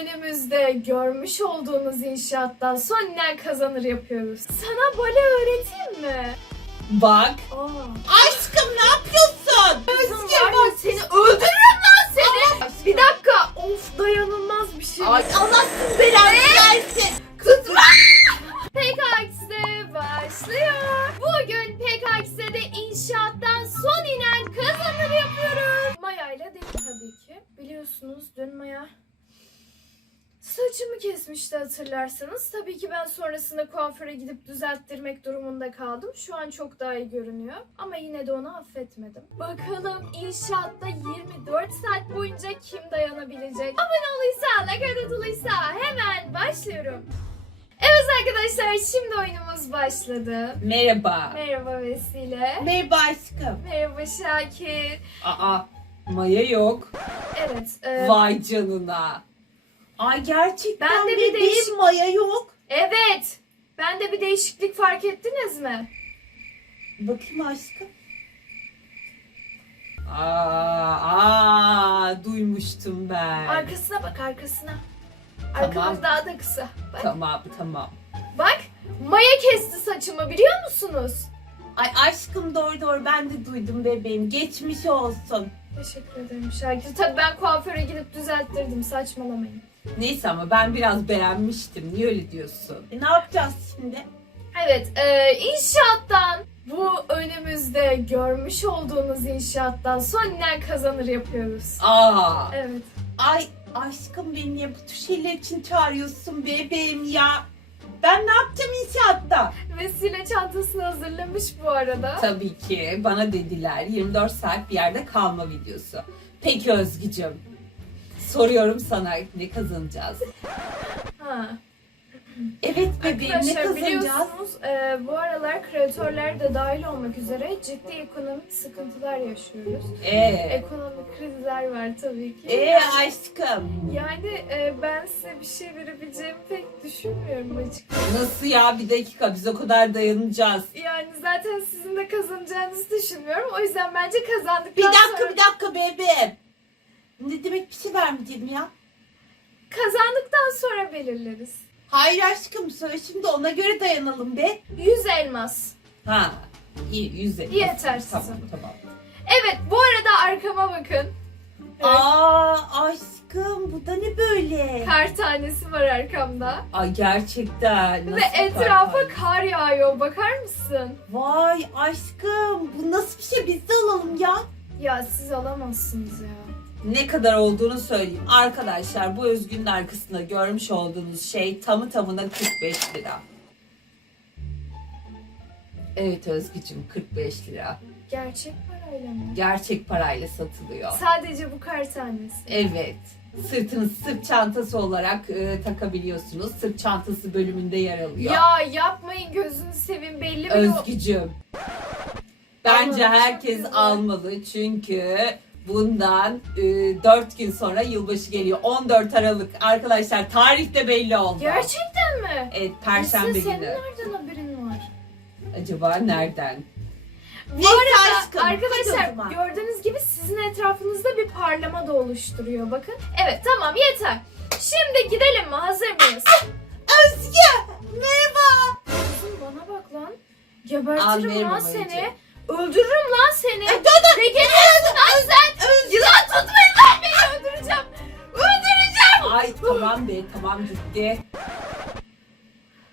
önümüzde görmüş olduğunuz inşaattan son inen kazanır yapıyoruz. Sana bale öğreteyim mi? Bak. Aa. Aşkım ne yapıyorsun? Özge bak. seni öldürürüm lan seni. Bir dakika. Of dayanılmaz bir şey. Ay Allah sizin belanı versin. Tutma. PKX'de başlıyor. Bugün PKX'de inşaattan son inen kazanır yapıyoruz. Maya ile değil tabii ki. Biliyorsunuz dün Maya saçımı kesmişti hatırlarsanız. Tabii ki ben sonrasında kuaföre gidip düzelttirmek durumunda kaldım. Şu an çok daha iyi görünüyor. Ama yine de onu affetmedim. Bakalım inşaatta 24 saat boyunca kim dayanabilecek? Abone olduysa, like atılıysa hemen başlıyorum. Evet arkadaşlar şimdi oyunumuz başladı. Merhaba. Merhaba Vesile. Merhaba aşkım. Merhaba Şakir. Aa Maya yok. Evet. e, Vay canına. Ay gerçekten Ben de bir bebeğim değişik- Maya yok. evet. Ben de bir değişiklik fark ettiniz mi? Bakayım aşkım. Aa, aa duymuştum ben. Arkasına bak arkasına. Tamam. Arkamız daha da kısa. Bak. Tamam tamam. Bak. Maya kesti saçımı biliyor musunuz? Ay aşkım doğru doğru ben de duydum bebeğim. Geçmiş olsun. Teşekkür ederim Şakir. Tabii ben kuaföre gidip düzelttirdim. Saçmalamayın. Neyse ama ben biraz beğenmiştim. Niye öyle diyorsun? E, ne yapacağız şimdi? Evet, e, inşaattan bu önümüzde görmüş olduğunuz inşaattan son inen kazanır yapıyoruz. Aa. Evet. Ay aşkım beni niye bu tür şeyler için çağırıyorsun bebeğim ya? Ben ne yapacağım inşaatta? Vesile çantasını hazırlamış bu arada. Tabii ki bana dediler 24 saat bir yerde kalma videosu. Peki Özgücüm. Soruyorum sana ne kazanacağız? Ha. Evet bebeğim ne Arkadaşlar kazanacağız? biliyorsunuz e, bu aralar kreatörler de dahil olmak üzere ciddi ekonomik sıkıntılar yaşıyoruz. Ee, Ekonomik krizler var tabii ki. ee aşkım. Yani e, ben size bir şey verebileceğimi pek düşünmüyorum açıkçası. Nasıl ya bir dakika biz o kadar dayanacağız. Yani zaten sizin de kazanacağınızı düşünmüyorum. O yüzden bence kazandıktan Bir dakika sonra... bir dakika bebeğim. Ne demek bir şey vermeyeceğim ya? Kazandıktan sonra belirleriz. Hayır aşkım söyle şimdi ona göre dayanalım be. 100 elmas. Ha iyi yüz elmas. Yeter size. Tamam tamam. Evet bu arada arkama bakın. Aa aşkım bu da ne böyle? Kar tanesi var arkamda. Ay gerçekten. Ve nasıl etrafa kar- kar yağıyor. Bakar mısın? Vay aşkım bu nasıl bir şey biz de alalım ya. Ya siz alamazsınız ya. Ne kadar olduğunu söyleyeyim. Arkadaşlar bu özgünün arkasında görmüş olduğunuz şey tamı tamına 45 lira. Evet Özgücüm 45 lira. Gerçek parayla mı? Gerçek parayla satılıyor. Sadece bu kar tanesi. Evet. Sırtınız sırt çantası olarak e, takabiliyorsunuz. Sırt çantası bölümünde yer alıyor. Ya yapmayın gözünü seveyim belli bir o- Özgücüm. Bence çok herkes güzel. almalı çünkü bundan 4 gün sonra yılbaşı geliyor. 14 Aralık. Arkadaşlar tarih de belli oldu. Gerçekten mi? Evet Perşembe Nasıl, senin günü. nereden haberin var? Acaba nereden? Bu arada aşkım, hadi o arkadaşlar zaman. gördüğünüz gibi sizin etrafınızda bir parlama da oluşturuyor bakın. Evet tamam yeter. Şimdi gidelim mi? Hazır mıyız? Özge! Merhaba! Kızım bana bak lan. Aa, Gebertirim lan seni. Ece. Öldürürüm lan seni. E, dur. Ne geliyorsun lan sen? Yılan tutmayın lan beni öldüreceğim. Öldüreceğim. Ay tamam be tamam gitti.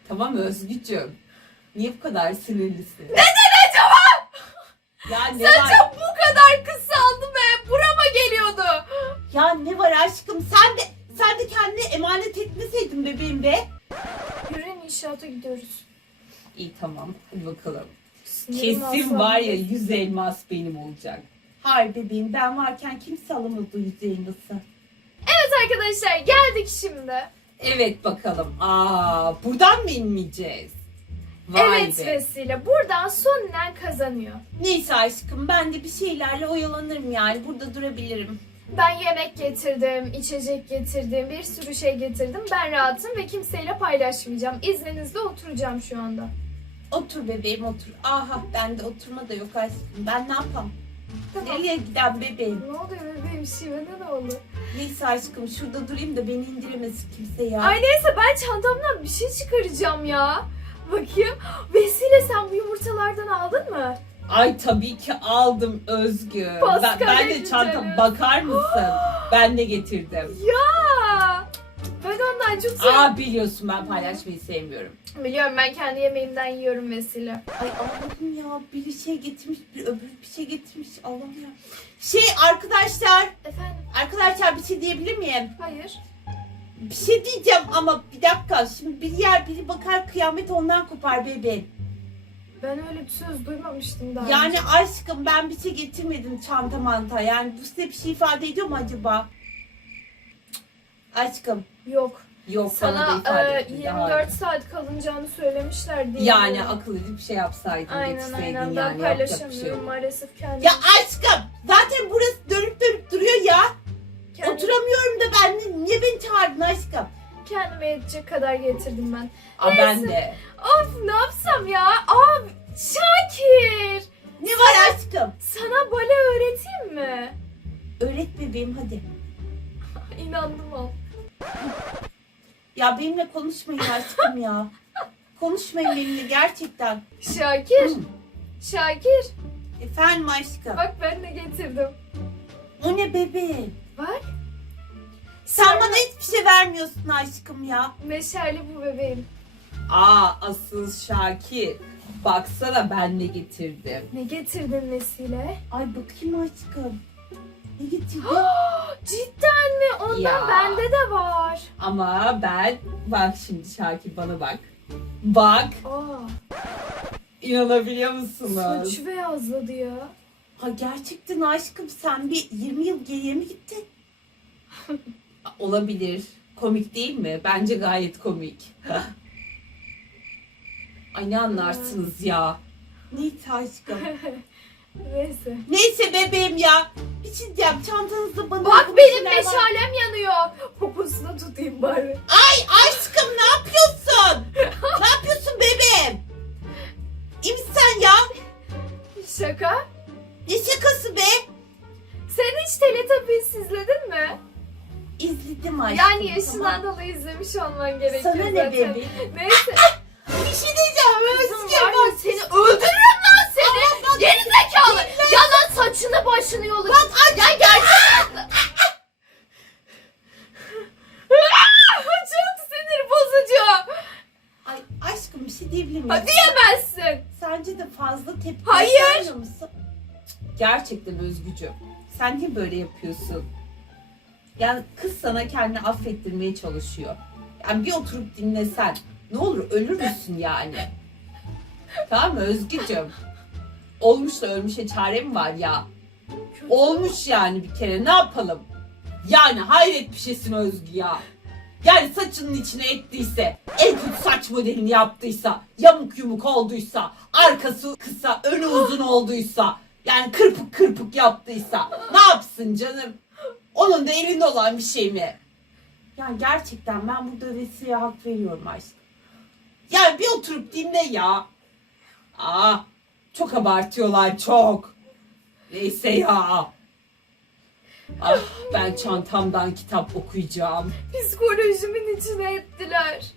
Tamam Özgücüm. Niye bu kadar sinirlisin? Neden acaba? Ya ne Sen var? çok bu kadar kısaldı be. Burama geliyordu. Ya ne var aşkım? Sen de sen de kendini emanet etmeseydin bebeğim be. Yürüyün inşaata gidiyoruz. İyi tamam. Hadi bakalım. Kesin var ya yüz elmas benim olacak. Hayır bebeğim ben varken kimse alamaz o yüz elması. Evet arkadaşlar geldik şimdi. Evet bakalım. Aa buradan mı inmeyeceğiz? Vay evet be. vesile. Buradan son inen kazanıyor. Neyse aşkım ben de bir şeylerle oyalanırım yani. Burada durabilirim. Ben yemek getirdim, içecek getirdim, bir sürü şey getirdim. Ben rahatım ve kimseyle paylaşmayacağım. İzninizle oturacağım şu anda. Otur bebeğim otur. Aha bende oturma da yok aşkım. Ben ne yapam? Tamam. Nereye giden bebeğim? Ne oluyor bebeğim şivene ne oldu? Neyse aşkım şurada durayım da beni indiremesin kimse ya. Ay neyse ben çantamdan bir şey çıkaracağım ya. Bakayım. Vesile sen bu yumurtalardan aldın mı? Ay tabii ki aldım Özgü. Ben, Paskalya ben de çanta bakar mısın? ben de getirdim. Ya. Ben ondan çok seviyorum. Aa biliyorsun ben paylaşmayı sevmiyorum. Biliyorum ben kendi yemeğimden yiyorum Vesile. Ay Allah'ım ya biri şey getirmiş bir öbür bir şey getirmiş Allah'ım ya. Şey arkadaşlar Efendim? arkadaşlar bir şey diyebilir miyim? Hayır. Bir şey diyeceğim ama bir dakika şimdi bir yer biri bakar kıyamet ondan kopar bebeğim. Ben öyle bir söz duymamıştım daha Yani önce. aşkım ben bir şey getirmedim çanta manta yani bu size bir şey ifade ediyor mu acaba? Aşkım Yok. yok bana da Sana ifade e, etmedi, 24 hayır. saat kalınacağını söylemişler diye. Yani akıl edip şey yapsaydın Aynen aynen ben yani yapacak bir şey paylaşamıyorum yok. maalesef kendim. Ya aşkım zaten burası dönüp dönüp duruyor ya. kendim, Oturamıyorum da ben niye beni çağırdın aşkım? kendime yetecek kadar getirdim ben. Aa ben de. Of ne yapsam ya? Aa Şakir. Ne var aşkım? Sana bale öğreteyim mi? Öğret bebeğim hadi. İnandım ol. Ya benimle konuşmayın aşkım ya. Konuşmayın benimle gerçekten. Şakir. Şakir. Efendim aşkım. Bak ben de getirdim. O ne bebeğim? Bak. Sen bana hiçbir şey vermiyorsun aşkım ya. Meşerli bu bebeğim. Aa asıl Şakir. Baksana ben ne getirdim. Ne getirdin Vesile? Ay bakayım aşkım. Ne getirdin? Cidden mi? Ondan Ya. bende de var. Ama ben bak şimdi Şakir bana bak. Bak Aa, inanabiliyor musunuz? saç beyazladı ya. Ha gerçekten aşkım sen bir 20 yıl geriye mi gittin? Olabilir. Komik değil mi? Bence gayet komik. Ay ne anlarsınız ya. Neyse aşkım. Neyse. Neyse bebeğim ya. Bir şey diyeceğim. Çantanızda bana Bak benim şeyler var. meşalem yanıyor. Poposunu tutayım bari. Ay aşkım ne yapıyorsun? ne yapıyorsun bebeğim? İyi misin sen ya? Şaka. Ne şakası be? Sen hiç Teletubbies izledin mi? İzledim aşkım. Yani tamam. yaşından dolayı izlemiş olman gerekiyor Sana ne zaten. bebeğim? Neyse. Bir şey diyeceğim. Kızım Özge var ya bak. seni öldürürüm lan seni. Geri zekalı. Ya lan başını yolu. Bak ya gerçekten. Çok sinir bozucu. Ay aşkım bir şey diyebilir miyim? Ha, diyemezsin. Sence de fazla tepki Hayır. göstermiyor musun? Gerçekten Özgücüm. Sen niye böyle yapıyorsun? Yani kız sana kendini affettirmeye çalışıyor. Yani bir oturup dinlesen. Ne olur ölür müsün yani? tamam mı Özgücüm? Olmuş da ölmüşe çare mi var ya? Olmuş yani bir kere ne yapalım? Yani hayret bir şeysin Özgü ya. Yani saçının içine ettiyse, en kötü saç modelini yaptıysa, yamuk yumuk olduysa, arkası kısa, önü uzun olduysa, yani kırpık kırpık yaptıysa ne yapsın canım? Onun da elinde olan bir şey mi? Yani gerçekten ben burada Vesile'ye hak veriyorum aşkım. Yani bir oturup dinle ya. Aa, çok abartıyorlar çok. Neyse ya. Ah ben çantamdan kitap okuyacağım. Psikolojimin içine ettiler.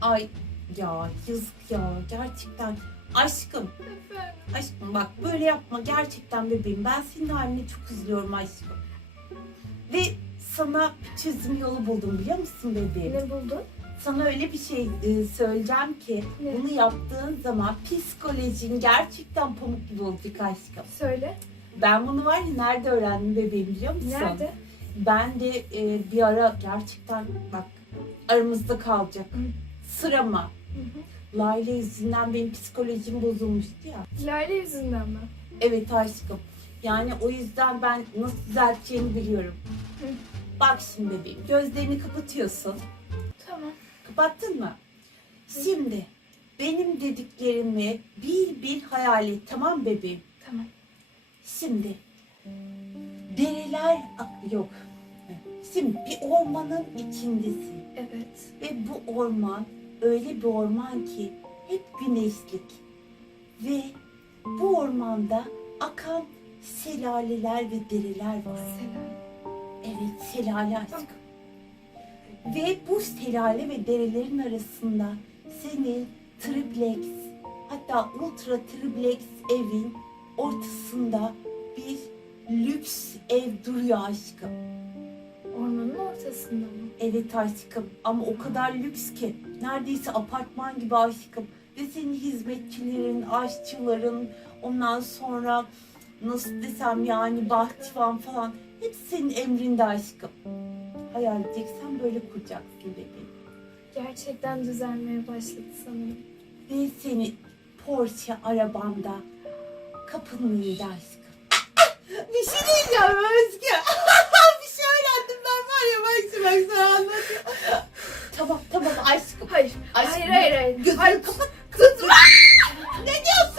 Ay ya yazık ya gerçekten. Aşkım Efendim. aşkım bak böyle yapma gerçekten bebeğim. Ben senin haline çok üzülüyorum aşkım. Ve sana bir çözüm yolu buldum biliyor musun bebeğim? Ne buldun? Sana öyle bir şey e, söyleyeceğim ki Ne? bunu yaptığın zaman psikolojin gerçekten pamuk gibi olacak aşkım. Söyle. Ben bunu var ya nerede öğrendim bebeğim biliyor musun? Nerede? Ben de e, bir ara gerçekten bak aramızda kalacak. Hı. Sırama. Hı hı. Layla yüzünden benim psikolojim bozulmuştu ya. Lale yüzünden mi? Evet aşkım. Yani o yüzden ben nasıl düzelteceğimi biliyorum. Hı. Bak şimdi bebeğim. Gözlerini kapatıyorsun. Kapattın mı? Şimdi benim dediklerimi bir bir hayal et tamam bebeğim. Tamam. Şimdi dereler yok. Şimdi bir ormanın içindesin. Evet. Ve bu orman öyle bir orman ki hep güneşlik. Ve bu ormanda akan şelaleler ve dereler var. Evet, şelale aşkım. Ve bu şelale ve derelerin arasında senin triplex, hatta ultra triplex evin ortasında bir lüks ev duruyor aşkım. Ormanın ortasında mı? Evet aşkım ama o kadar lüks ki neredeyse apartman gibi aşkım. Ve senin hizmetçilerin, aşçıların, ondan sonra nasıl desem yani bahçıvan falan hepsi senin emrinde aşkım. Hayal edeceksen böyle kuracaksın bebeğim. Gerçekten düzelmeye başladı sanırım. Ve seni Porsche arabanda kapının önünde aşkım. Bir şey diyeceğim Özgü. bir şey öğrendim ben var ya bak şimdi bak sana anlatıyorum. tamam tamam aşkım. Hayır. Aşkım, hayır hayır hayır. Gözünü Hayır. kapat. Kız ne diyorsun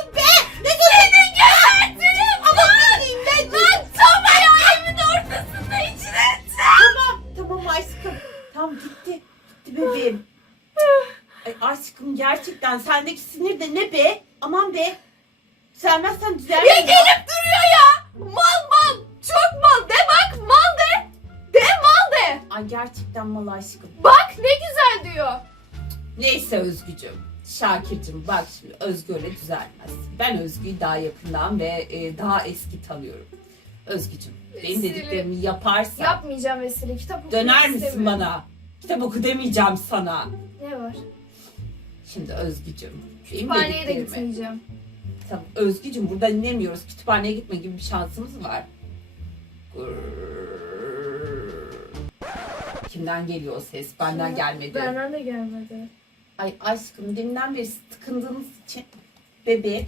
gerçekten sendeki sinir de ne be? Aman be. Düzelmezsen düzelmez. Ya gelip duruyor ya. Mal mal. Çok mal. De bak mal de. De mal de. Ay gerçekten mal aşkım. Bak ne güzel diyor. Neyse Özgücüm. Şakir'cim bak şimdi Özgü öyle düzelmez. Ben Özgü'yü daha yakından ve e, daha eski tanıyorum. Özgücüm benim Vesile. dediklerimi yaparsan Yapmayacağım Vesile. Kitap okumak döner misin istemiyorum. bana? Kitap oku demeyeceğim sana. Ne var? Şimdi Özgücüm. Kütüphaneye de gitmeyeceğim. Tamam Özgücüm burada dinlemiyoruz. Kütüphaneye gitme gibi bir şansımız var. Kimden geliyor o ses? Benden gelmedi. Benden de gelmedi. Ay aşkım deminden beri tıkındığınız için bebeğim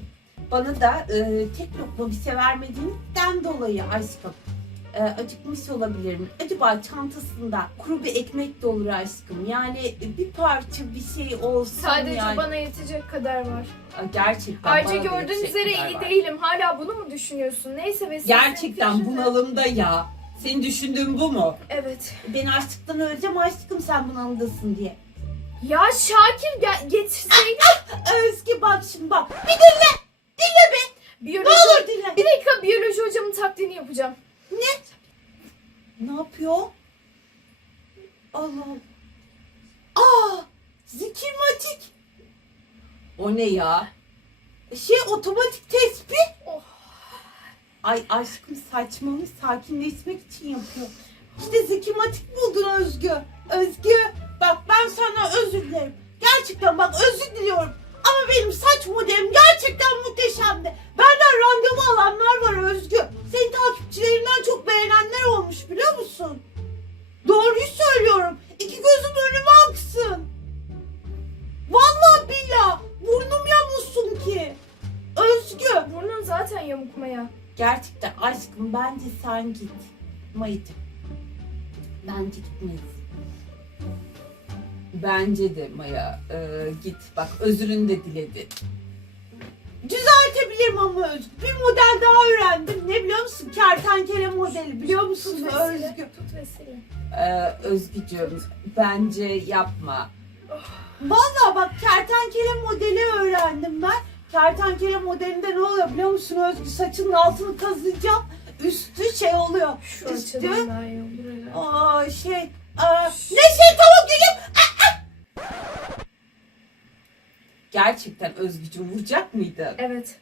bana da e, tek lokma bir şey vermediğinden dolayı aşkım e, acıkmış olabilirim. Acaba çantasında kuru bir ekmek de olur aşkım. Yani bir parça bir şey olsun Sadece yani. bana yetecek kadar var. Gerçekten Ayrıca bana da gördüğün yetecek üzere kadar iyi var. değilim. Hala bunu mu düşünüyorsun? Neyse Vesile. Gerçekten bunalımda ya. Senin düşündüğün bu mu? Evet. Ben açlıktan öleceğim aşkım sen bunalımdasın diye. Ya Şakir gel getirseydin. Özge bak şimdi bak. Bir dinle. Dinle be. Ne Biyoloji... olur dinle. Bir dakika biyoloji hocamın taktiğini yapacağım. Ne yapıyor? Allah Allah. Aa! Zikirmatik. O ne ya? Şey otomatik tespih. Oh. Ay aşkım saçmalık sakinleşmek için yapıyor. İşte zikirmatik buldun Özgü. Özgü bak ben sana özür dilerim. Gerçekten bak özür diliyorum. Ama benim saç modelim gerçekten muhteşemdi. Benden randevu alanlar var Özgü. Senin takipçilerinden çok beğenenler olmuş biliyor musun? Doğruyu söylüyorum. İki gözüm önüme aksın. Vallahi billah burnum yamulsun ki. Özgü. Burnun zaten yamuk Maya. Gerçekten aşkım bence sen git. Mayıcım. Bence gitmelisin. Bence de Maya e, git. Bak özrünü de diledi. Düzeltebilirim ama Özgü. Bir model daha öğrendim. Ne biliyor musun? Kertenkele modeli. Biliyor musun Tut Vesile. Özgü? Tut Vesile. Ee, Özgücüğüm bence yapma. Vallahi bak kertenkele modeli öğrendim ben. Kertenkele modelinde ne oluyor biliyor musun Özgü? Saçının altını kazıyacağım. Üstü şey oluyor. Şu Üstü. açıdan daha iyi olur herhalde. Aa şey. Aa, ne şey tavuk gülüm? Aa, aa! Gerçekten Özgücü vuracak mıydı? Evet.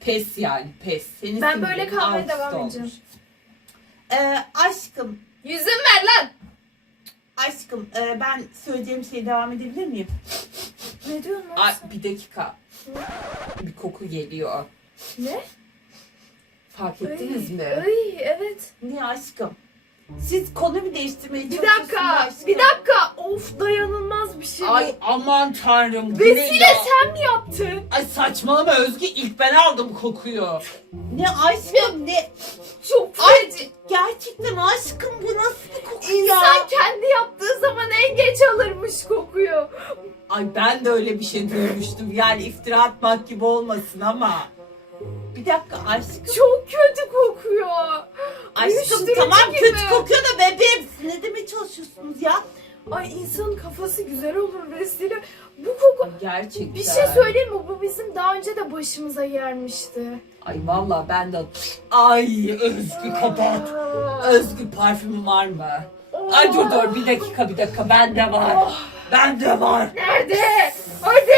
Pes yani pes. Senin Ben böyle kalmaya alt üst devam olmuş. edeceğim. Ee, aşkım, Yüzüm ver lan. aşkım e, ben söyleyeceğim şeye devam edebilir miyim? Ne diyorsun lan Ay, sen? bir dakika. Bir koku geliyor. Ne? Fark ettiniz Ay, mi? Ay evet. Ne aşkım? Siz konu bir değiştirmeye Bir çalışıyorsunuz dakika. aşkım. Bir dakika. Of dayanılmaz bir şey. Ay aman tanrım. bu ne Vesile ya? sen mi yaptın? Ay saçmalama Özgü ilk ben aldım kokuyu. Ne aşkım ne? Çok Ay gerçekten aşkım bu nasıl bir koku ya? İnsan kendi yaptığı zaman en geç alırmış kokuyu. Ay ben de öyle bir şey duymuştum. Yani iftira atmak gibi olmasın ama. Bir dakika aşkım. Çok kötü kokuyor. Aşkım Uyuşturucu tamam gibi. kötü kokuyor da bebeğim. Ay insanın kafası güzel olur vesile. Bu koku Gerçekten. bir şey söyleyeyim mi? Bu bizim daha önce de başımıza gelmişti. Ay vallahi ben de... Ay Özgü kapat. Özgü parfümü var mı? Ay dur dur bir dakika bir dakika bende var. Oh, Bende var. nerede? Hadi.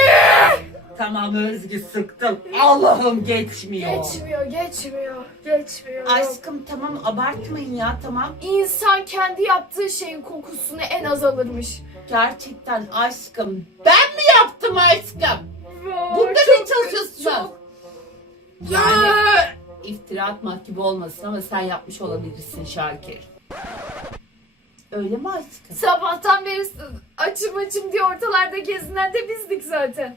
Tamam Özgü sıktım. Allah'ım geçmiyor. Geçmiyor, geçmiyor, geçmiyor. Aşkım tamam abartmayın ya tamam. İnsan kendi yaptığı şeyin kokusunu en az alırmış. Gerçekten aşkım. Ben mi yaptım aşkım? Bunda çok- ne çalışıyorsun? çok- Yani Ya. iftira atmak gibi olmasın ama sen yapmış olabilirsin Şakir. Öyle mi aşkım? Sabahtan beri açım açım diye ortalarda gezinen de bizdik zaten.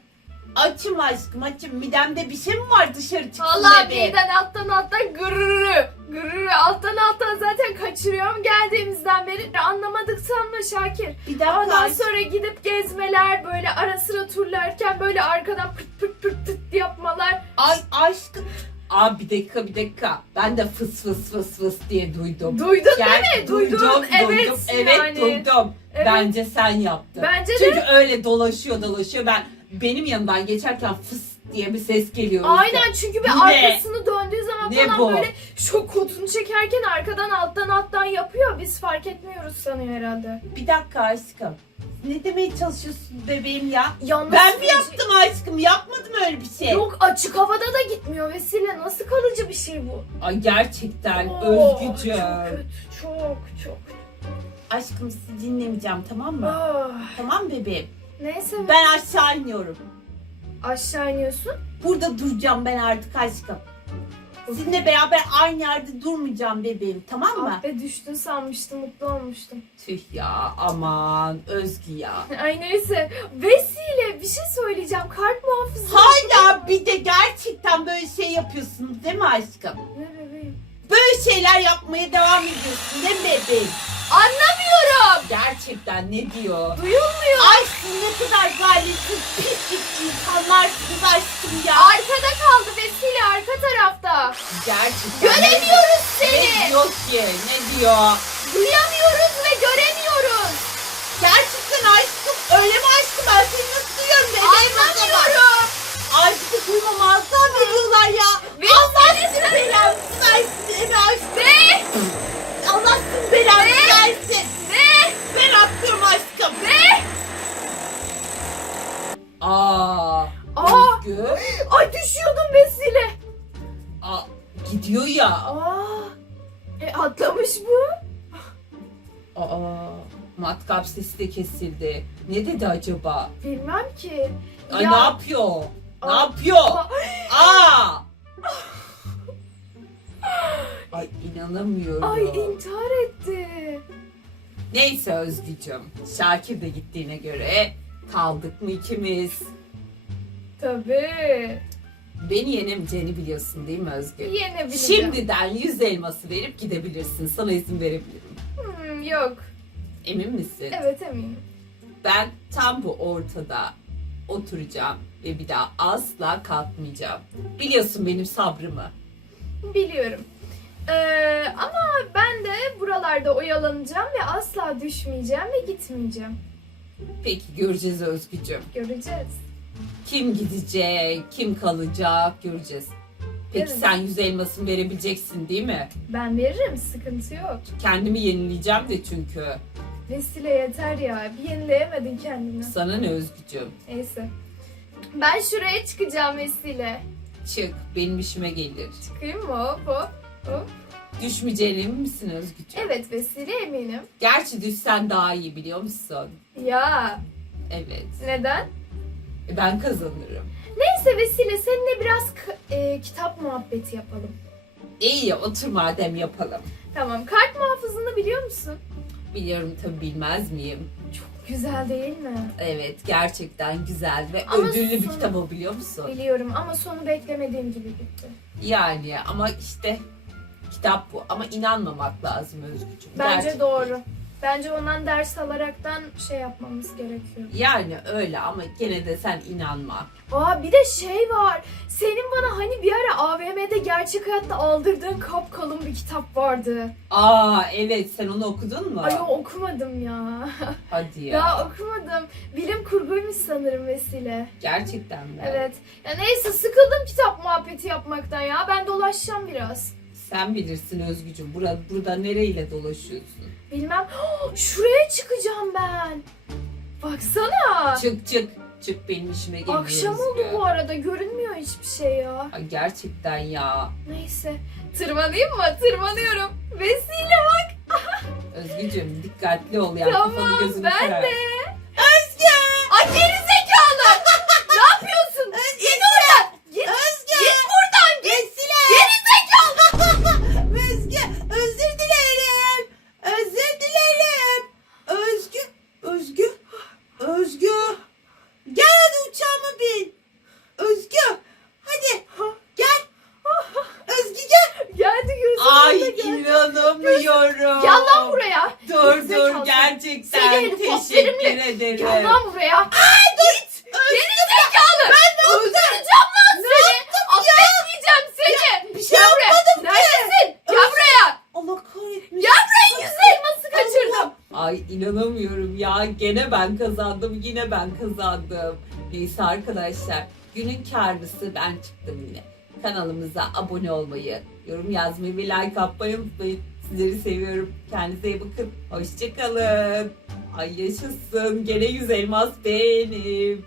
Açım aşkım açım. Midemde bir şey mi var dışarı çıksın Vallahi bebeğim? birden alttan alttan gırrrı gırrrı alttan alttan zaten kaçırıyorum geldiğimizden beri anlamadık sanma Şakir. Bir dakika Ondan aşkım. sonra gidip gezmeler böyle ara sıra turlarken böyle arkadan pırt pırt pırt tıt yapmalar. Ay aşkım. Aa bir dakika bir dakika. Ben de fıs fıs fıs fıs diye duydum. Duydun değil mi? Duydun. Duydum, evet. Evet yani. duydum. Evet. Bence sen yaptın. Bence de Çünkü öyle dolaşıyor dolaşıyor. Ben benim yanımdan geçerken fıs diye bir ses geliyor. Aynen çünkü bir ne? arkasını döndüğü zaman Ne falan bu? böyle şok kotunu çekerken arkadan alttan alttan yapıyor. Biz fark etmiyoruz sanıyor herhalde. Bir dakika aşkım. Ne demeye çalışıyorsun bebeğim ya? Yalnız Ben mi yaptım aşkım? Yapmadım öyle bir şey. Yok açık havada da gitmiyor vesile. Nasıl kalıcı bir şey bu? Ay gerçekten Oo, Özgücüm. Çok kötü. Çok çok. Aşkım sizi dinlemeyeceğim tamam mı? Ah, Tamam bebeğim. Neyse Ben aşağı iniyorum. aşağı iniyorsun. Burada duracağım ben artık aşkım. Sizinle beraber aynı yerde durmayacağım bebeğim tamam mı? Ah be düştün sanmıştım. Mutlu olmuştum. Tüh ya aman Özgü ya. Ay neyse. Vesile bir şey söyleyeceğim. Kart muhafızı. Hala bir de gerçekten böyle şey yapıyorsunuz değil mi aşkım? Ne bebeğim? Böyle şeyler yapmaya devam ediyorsun değil mi bebeğim? Anlamıyorum. Gerçekten ne diyor? Duyulmuyor. Ay ne kadar gayretsiz pislik insanlarsınız aşkım ya. Arkada kaldı Vesile arka tarafta. Gerçekten. Göremiyoruz Ne seni. diyor ki? Ne diyor? Duyamıyoruz ve göremiyoruz. Gerçekten aşkım öyle mi aşkım? Ben seni nasıl duyuyorum? Anlamıyorum. Ay bir gidiyor ya. Aa. E atlamış bu. Aa. Matkap sesi de kesildi. Ne dedi acaba? Bilmem ki. Ay ne yapıyor? Ne Aa. yapıyor? Aa! Ay inanamıyorum. Ay intihar etti. Neyse Özgücüm. Şakir de gittiğine göre kaldık mı ikimiz? Tabii. Beni yenemeyeceğini biliyorsun değil mi Özgür? Yenebileceğim. Şimdiden yüz elması verip gidebilirsin. Sana izin verebilirim. Hmm, yok. Emin misin? Evet eminim. Ben tam bu ortada oturacağım ve bir daha asla kalkmayacağım. Biliyorsun benim sabrımı. Biliyorum. Ee, ama ben de buralarda oyalanacağım ve asla düşmeyeceğim ve gitmeyeceğim. Peki göreceğiz Özgücüm. Göreceğiz. Kim gidecek, kim kalacak göreceğiz. Peki Evet. sen yüz elmasını verebileceksin değil mi? Ben veririm sıkıntı yok. Kendimi yenileyeceğim de çünkü. Vesile yeter ya. Bir yenileyemedin kendini. Sana ne Özgücüm? Neyse. Ben şuraya çıkacağım Vesile. Çık benim işime gelir. Çıkayım mı? Hop hop. hop. Düşmeyeceğine emin misin Özgücüm? Evet Vesile eminim. Gerçi düşsen daha iyi biliyor musun? Ya Evet. neden? E, Ben kazanırım. Neyse Vesile seninle biraz e, kitap muhabbeti yapalım. İyi ya otur madem yapalım. Tamam kart muhafızını biliyor musun? Biliyorum tabii bilmez miyim? Güzel değil mi? Evet gerçekten güzel ve Ama ödüllü bir sonu- kitap o biliyor musun? Biliyorum ama sonu beklemediğim gibi bitti. Yani ama işte kitap bu ama inanmamak lazım Özgücüm. Bence Gerçek doğru. Bence ondan ders alaraktan şey yapmamız gerekiyor. Yani öyle ama gene de sen inanma. Aa bir de şey var. Senin bana hani bir ara AVM'de gerçek hayatta aldırdığın kapkalın bir kitap vardı. Aa evet sen onu okudun mu? Ay o okumadım ya. Hadi ya. Ya okumadım. Bilim kurguymuş sanırım vesile. Gerçekten mi? Evet. Ya neyse sıkıldım kitap muhabbeti yapmaktan ya. Ben dolaşacağım biraz. Sen bilirsin Özgücüm. Burada, burada nereyle dolaşıyorsun? Bilmem. Şuraya çıkacağım ben. Baksana. Çık çık. Çık benim işime geliyor Akşam Özgü. oldu bu arada. Görünmüyor hiçbir şey ya. Ay, gerçekten ya. Neyse. Tırmanayım mı? Tırmanıyorum. Vesile bak. Özgücüm dikkatli ol ya. Tamam, ben kırar. de. Özge! Ay geri zekalı! ne yapıyorsun? Git oradan! Git, git buradan! Git! Geri zekalı! Özgü özür dilerim. Özür dilerim. Özgü. Özgü. Özgü. Gel hadi uçağıma bin. Özgü. Hadi. Gel. Özgü gel. Geldi gözümün Ay önüne geldi. İnanamıyorum. Gel lan buraya. Dur Gerizekalı. dur gerçekten Seni helikopterimle- teşekkür ederim. Gel lan buraya. Ay git! Geri zekalı! Ben Öldüreceğim lan seni! Affetmeyeceğim seni! Bir şey Gel buraya! Neredesin? Gel buraya! Allah kahretmesin. Gel buraya yüz elması kaçırdım! Ay inanamıyorum ya. Gene ben kazandım. Yine ben kazandım. Neyse arkadaşlar. Günün karlısı ben çıktım yine. Kanalımıza abone olmayı, yorum yazmayı ve like atmayı unutmayın. Sizleri seviyorum. Kendinize iyi bakın. Hoşçakalın. Ay yaşasın. Gene yüz elmas benim.